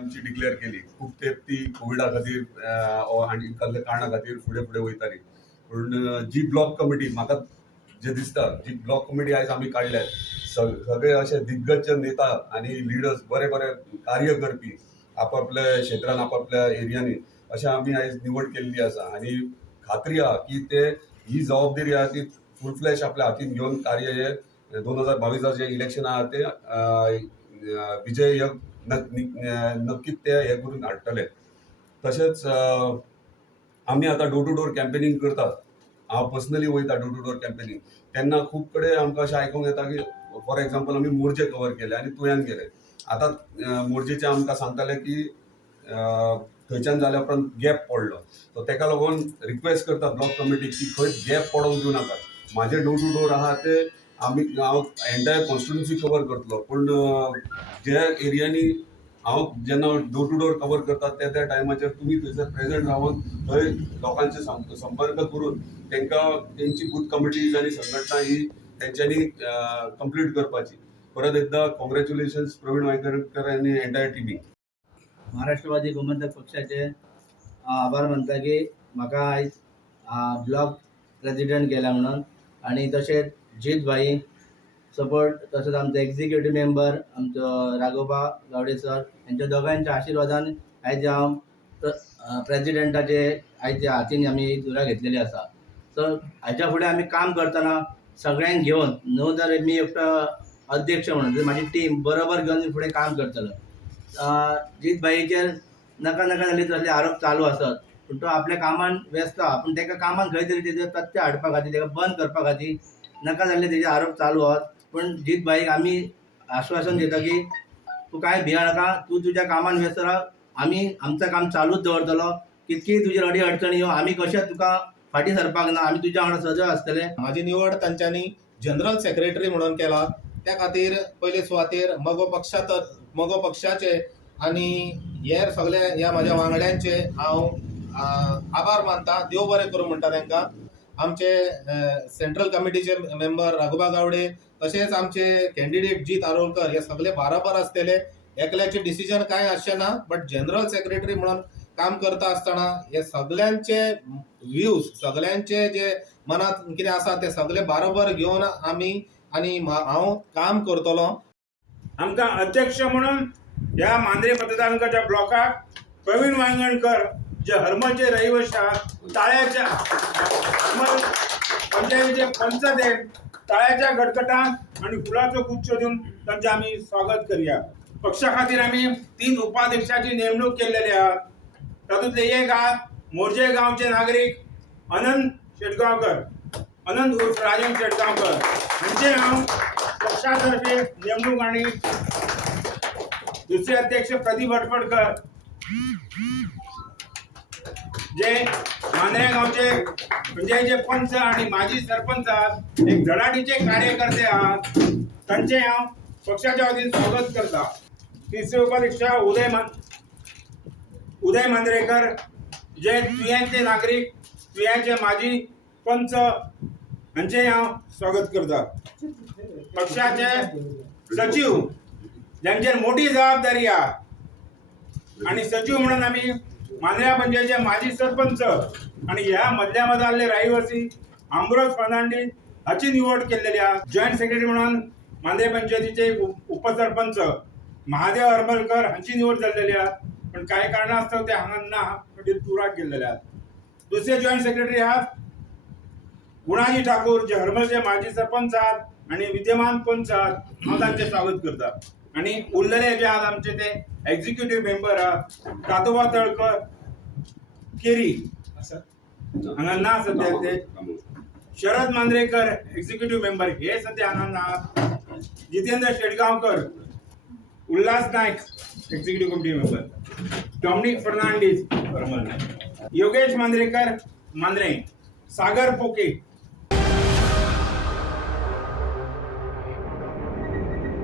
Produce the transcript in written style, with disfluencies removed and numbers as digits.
आमची डिक्लेअर केली. खूप तेंप ती कोविडा खातीर आनी कसल्या कारणां खातीर फुडें फुडें वयताली. पूण जी ब्लॉक कमिटी म्हाका जे दिसता जी ब्लॉक कमिटी आयज आमी काडल्यात सगळे असे दिग्गज नेता आनी लिडर्स बरे बरे कार्य करपी आपापल्या क्षेत्रान आपापल्या एरियांनी अशें आमी आयज निवड केल्ली आसा. आनी खात्री आहा की ते ही जबाबदारी आहा ती फूल फ्लॅश आपल्या हातीन घेवन कार्य हे 2022 जे इलेक्शन आहा ते विजय नक्कीच ते हे करून हाडटले. तशेंच आमी आतां डोर टू डोर कॅम्पेनिंग करतात. हांव पर्सनली वयता डोर टू डोर कॅम्पेनिंग तेन्ना खूब कडेन आमकां अशें आयकूंक येता की फॉर एग्जाम्पल आमी मोर्जे कवर केले आनी तुयन गेले. आतां मोर्जेचे आमकां सांगताले की थंयच्यान जाल्या उपरांत गॅप पडलो. सो तेका लागून रिक्वेस्ट करता ब्लॉक कमिटीक की खंय गॅप पडोवंक दिवं नाका. म्हाजे डोर टू डोर आहा ते हांव एंटायर कॉन्स्टिट्युन्सी कवर करतलो. पूण ज्या एरियांनी हांव जेन्ना डोर टू डोर कवर करता त्या टायमाचेर तुमी थंयसर प्रेझेंट रावन थंय लोकांचे संपर्क करून तांकां तेंची बूथ कमिटीज आनी संघटना ही तेंच्यांनी कंप्लीट करपाची. परत एकदा कॉंग्रॅच्युलेशन्स प्रवीण वायकरकर आनी एंटायर टिमीक. महाराष्ट्रवादी गोमंतक पक्षाचे आभार मानता की म्हाका आयज ब्लॉक प्रेसिडेंट केला म्हणून. आनी तशेंच जीत भाई सपोर्ट तसोच आमचो एक्झिक्युटीव मेंबर आमचो राघोबा गावडे सर यांच्या दोगांच्या आशिर्वादान आयज हांव प्रेसिडेंटाचे आयज हातीन आमी धुरा घेतलेली आसा. सो हाच्या फुडें आमी काम करतना सगळ्यांक घेवन न्हू जर मी एकटो अध्यक्ष म्हणून म्हाजी टीम बरोबर घेवन फुडें काम करतलो. जीत भाईचेर नका जाली तसले आरोप चालू आसत पूण तो आपल्या कामान व्यस्त आहा. पूण ताका कामान खंय तरी तेजें तथ्य हाडपा खातीर ताका बंद करपा खातीर नका जाल्ले तेजे आरोप चालू आहात. पूण जीत भाईक आमी आश्वासन दिता की तूं कांय भिया नाका, तूं तुज्या कामान व्यस्त राव. आमी आमचें काम चालूच दवरतलो. कितकीय तुजी अडी अडचणी येवं आमी कशें तुका फाटीं सरपाक ना. आमी तुज्या वांगडा सजग आसतले. माझी निवड तांच्यांनी जनरल सेक्रेटरी म्हणून केला. त्या खातीर पयले सुवातेर मगो पक्षाचे आनी हेर सगळे ह्या म्हाज्या वांगड्यांचे हांव आभार मानता. देव बरें करूं म्हणटा तांकां. आमचे सेंट्रल कमिटीचे मेंबर राघोबा गावडे तशेंच आमचे कॅन्डिडेट जीत आरोलकर हे सगळे बाराबर आसतले. एकल्याचे डिसिजन कांय आसचें ना. बट जनरल सेक्रेटरी म्हणून काम करता आसतना हे सगळ्यांचे व्ह्यूज सगळ्यांचे जे मनात कितें आसा ते सगळे बाराबर घेवन आमी आनी हांव काम करतलो. आमकां अध्यक्ष म्हणून ह्या मांद्रे मतदारसंघाच्या ब्लॉकाक प्रवीण वांगणकर जे हरमलचे रहिवासी आहात ताळ्याच्या हरमल पंचायतीचे पंच ते ताळ्याच्या गटगटान आणि फुलाचो गुच्छ दिवन तांचे आमी स्वागत करूया. पक्षा खातीर आमी 3 उपाध्यक्षाची नेमणूक केल्लेली आहा. तातूंतले एक आहात मोर्जे गांवचे नागरीक अनंत शेटगांवकर, अनंत उर्फ राजन शेटगांवकर हांचे हांव पक्षातर्फे नेमणूक आनी दुसरे अध्यक्ष प्रदीप हटपडकर जे मांद्रे गांवचे पंचायतीचे पंच आणि माजी सरपंच आहात, एक धडाडीचे कार्यकर्ते आहात, तांचे हांव पक्षाच्या वतीन स्वागत करता. तिसरे उपाध्यक्ष उदय मांद्रेकर जे तुयेंचे नागरीक, तुयेंचे माजी पंच हांचे हांव स्वागत करता. पक्षाचे सचिव ज्यांचेर मोठी जबाबदारी आहा आणि सचिव म्हणून आमी मांद्र्या पंचायतीचे माजी सरपंच आणि ह्या मधल्या मदारले रहिवासी आंब्रोज फर्नांडीस हाची निवड केलेली आहा. जॉईंट सेक्रेटरी म्हणून मांद्रे पंचायतीचे उपसरपंच महादेव हरमलकर हांची निवड जाल्लेली आहा. पण कांय कारणास्तव ते हांगा ना म्हणून तुराक गेल्लेले आहात. दुसरे जॉईंट सेक्रेटरी आहात गुणाजी ठाकूर जे हरमलचे माजी सरपंच आहात आणि विद्यमान पंच आहात. हांव तांचे स्वागत करता. आणि उरलेले जे आहात आमचे ते एक्झिक्युटीव मेंबर आहात कातोबा तळकर केरी हांगा ना सध्या ते. शरद मांद्रेकर एक्झिक्युटीव मेंबर हे सध्या हांगा ना. Jitendra Shetgaonkar, Ulhas Naik executive committee member, Dominic Fernandes, Yogesh Mandrekar Mandrem, Sagar पोके